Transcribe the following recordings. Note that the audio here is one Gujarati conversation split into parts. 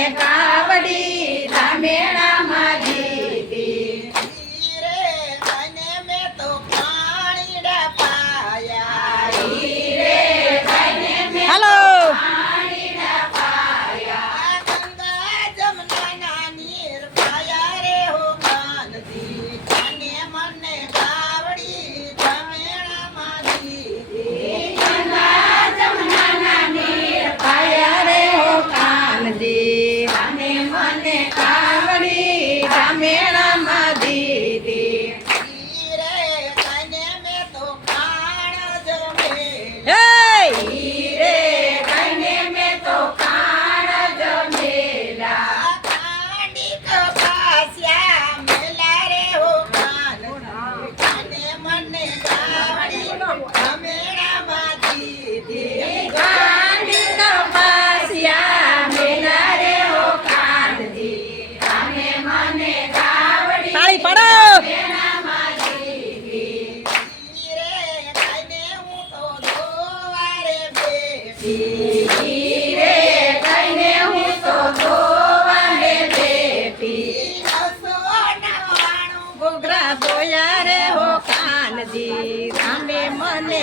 Rebeca. me man. પડો. ઘોઘરા ધોયા રે હો કાનજી રામે મને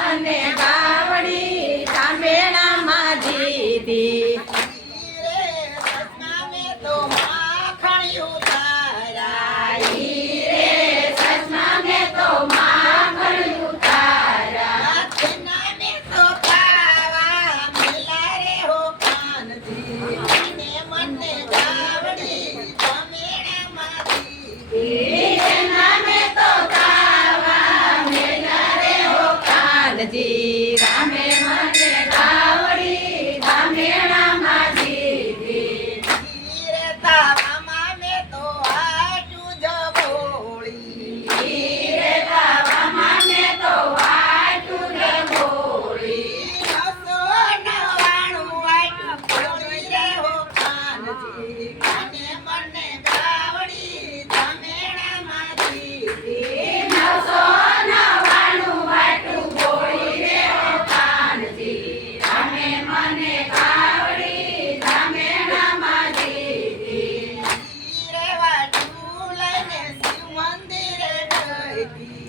ಮನೆ લાલજી રામે મને કાવડી રામેણા માજી તા મામા મે તો આટું જ બોળી. રે તા મામા મે તો આટું જ બોળી. નસો નવાણું આટું બોળી રે હો ખાનજી. Thank you.